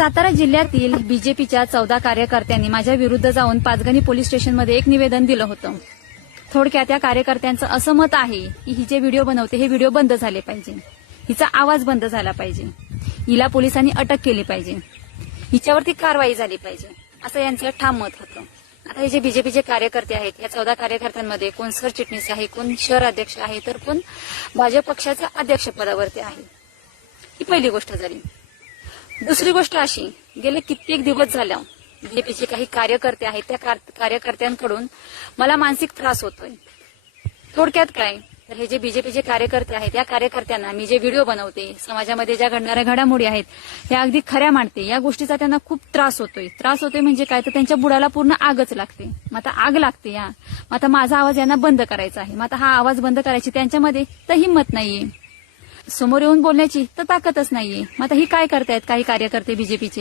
सातारा जिल्ह्यातील बीजेपीच्या 14 कार्यकर्त्यांनी माझ्या विरुद्ध जाऊन पाचगणी पोलीस स्टेशनमध्ये एक निवेदन दिलं होतं. थोडक्यात या कार्यकर्त्यांचं असं मत आहे की ही जे व्हिडिओ बनवते हे व्हिडिओ बंद झाले पाहिजे, हिचा आवाज बंद झाला पाहिजे, हिला पोलिसांनी अटक केली पाहिजे, हिच्यावरती कारवाई झाली पाहिजे, असं यांचं ठाम मत होतं. आता हे जे बीजेपीचे कार्यकर्ते आहेत या 14 कार्यकर्त्यांमध्ये कोण सरचिटणीस आहे, कोण शहर अध्यक्ष आहे, तर कोण भाजप पक्षाच्या अध्यक्षपदावरती आहे. ही पहिली गोष्ट झाली. दुसरी गोष्ट अशी, गेले कित्येक दिवस झाल्या बीजेपीचे काही कार्यकर्ते आहेत त्या कार्यकर्त्यांकडून मला मानसिक त्रास होतोय. थोडक्यात काय, तर हे जे बीजेपीचे कार्यकर्ते आहेत या कार्यकर्त्यांना मी जे व्हिडिओ बनवते, समाजामध्ये ज्या घडणाऱ्या घडामोडी आहेत त्या अगदी खऱ्या मांडते, या गोष्टीचा त्यांना खूप त्रास होतोय म्हणजे काय, तर त्यांच्या बुडाला पूर्ण आगच लागते. मग आता आग लागते मग आता माझा आवाज यांना बंद करायचा आहे. मग आता हा आवाज बंद करायची त्यांच्यामध्ये तर हिंमत नाहीये, समोर येऊन बोलण्याची तर ताकदच नाहीये. मग आता ही काय करतायत काही कार्यकर्ते बीजेपीचे,